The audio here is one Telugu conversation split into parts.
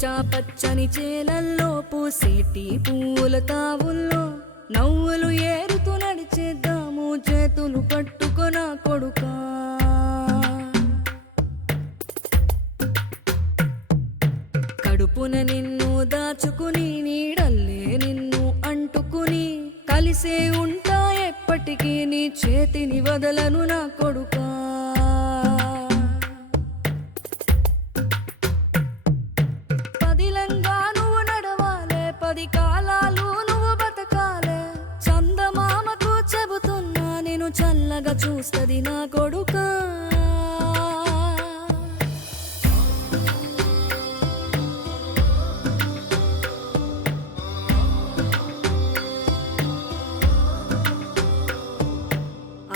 పచ్చా పచ్చని చేలల్లో పూసేటి పూల తావుల్లో నవ్వులు ఏరుతూ నడిచేద్దాము చేతులు పట్టుకొన కొడుకా. కడుపున నిన్ను దాచుకుని నీడల్లే నిన్ను అంటుకుని కలిసే ఉంటా ఎప్పటికీ నీ చేతిని వదలను నా కొడుకా. పదిలంగా నువ్వు నడవాలే, 10 కాలాలు నువ్వు బతకాలే. చందమామకు చెబుతున్నా నేను చల్లగా చూస్తది నా కొడుకా.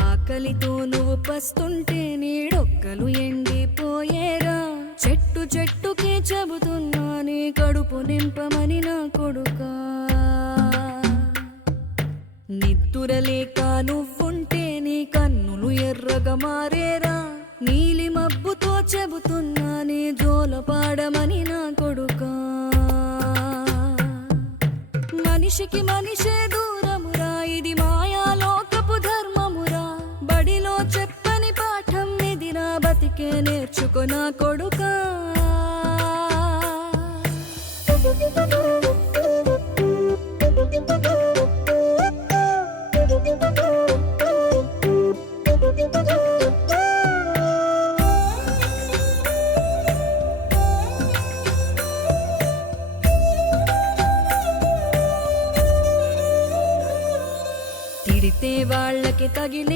ఆకలితో నువ్వు పస్తుంటే నీడొక్కలు ఎండిపోయేరా. చెట్టు చెట్టుకి చెబుతున్నా నీ కడుపు నింపమని నా కొడుకా. నిద్దురలేక నువ్వుంటే నీ కన్నులు ఎర్రగా మారేరా. నీలి మబ్బుతో చెబుతున్నా నీ జోల పాడమని నా కొడుకా. మనిషికి మనిషే దూరమురా, ఇది మాయాలోకపు ధర్మమురా. బడిలో చెప్పని పాఠం ఇదిరా, బతికే నేర్చుకో నా కొడుకా. తిడితే వాళ్ళకి తగిలే